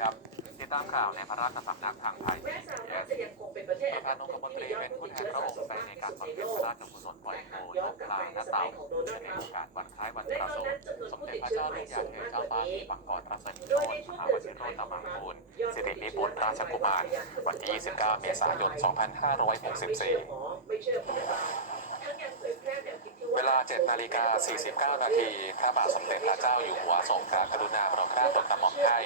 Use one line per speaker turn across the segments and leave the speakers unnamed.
ค
รับ ติดตามข่าวในพระราชสำนักทางไทย
แม้สหรัฐจะยังคงเป็นประเทศ
ประธานองคมนตรีเป็นผู้แทนพระองค์ไปในการบำเพ็ญพระราชกุศลปล่อยโคนกปลาและเต่าเนื่องในโอกาสวันคล้ายวันประสูติสมเด็จพระเจ้าลูกยาเธอเจ้าฟ้าพีบังกรรัศมีโชนมหาวชิโรตมังคูลสิริวิบุตรราชกุมาร วันที่ 29 เมษายน 2564
ไม่เชื่อพยาบาลทั้งยังเผยแพร่แนวคิดที่
เวลา 7 นาฬิกา 49 นาที พระบาทสมเด็จพระเจ้าอยู่หัวทรงพระกรุณาโปรดเกล้าโปรดกระหม่อมให้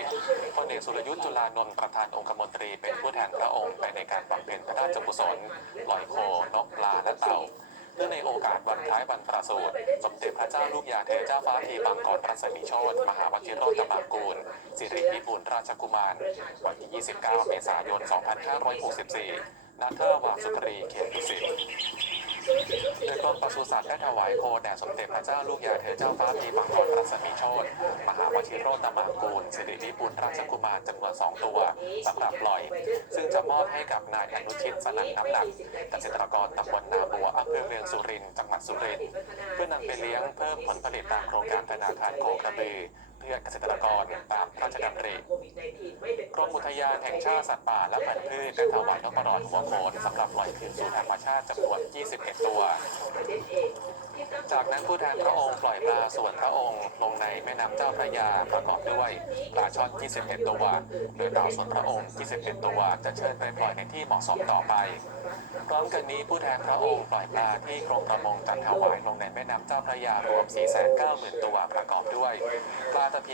พลเอ กสุรยุทธ์จุลานนท์ประธานองคมนตรีเป็นผู้แทนพระองค์ไปในการบำเพ็ญพระราชกุศลลอยโคนกปลาและเต่าเนื่องในโอกาสวันคล้ายวันประสูติสมเด็จพระเจ้าลูกยาเธอเจ้าฟ้าทีบังกรรัศมีโชตมหาวชิโรตมังกูล สิริวิบูลราชกุมาร วันที่ 29 เมษายน 2564ณท่าวาสุกรีเขตดุสิต โดยกรมปศุสัตว์ได้ถวายโคแด่สมเด็จพระเจ้าลูกยาเธอเจ้าฟ้าพีบังกรรัศมีโชตมหาวชิโรตมังกูลสิริวิบูลย์ราชกุมารจำนวนสองตัวสำหรับปล่อย ซึ่งจะมอบให้กับนายอนุชิตสนั่นน้ำหนักเกษตรกรตำบลนาบัวอำเภอเมืองสุรินทร์จังหวัดสุรินทร์เพื่อนำไปเลี้ยงเพิ่มผลผลิตตามโครงการธนาคารโคกระบือเพื่อเกษตรกรตามพระราชดำริกรมอุทยานแห่งชาติสัตว์ป่าและพันธุ์พืชได้ถวายนกกระรอดหัวโขนสำหรับปล่อยคืนสู่ธรรมชาติจำนวน 21 ตัว นั้นผู้แทนพระองค์ปล่อยปลาส่วนพระองค์ ลงในแม่น้ำเจ้าพระยาประกอบด้วยปลาช่อน 21 ตัวโดยเต่าส่วนพระองค์ 21 ตัวจะเชิญไปปล่อยในที่เหมาะสมต่อไป พร้อมกันนี้ผู้แทนพระองค์ปล่อยปลาที่กรมประมงจัดถวายลงในแม่น้ำเจ้าพระยารวม 490,000 ตัวประกอบด้วยปลาตะเพียน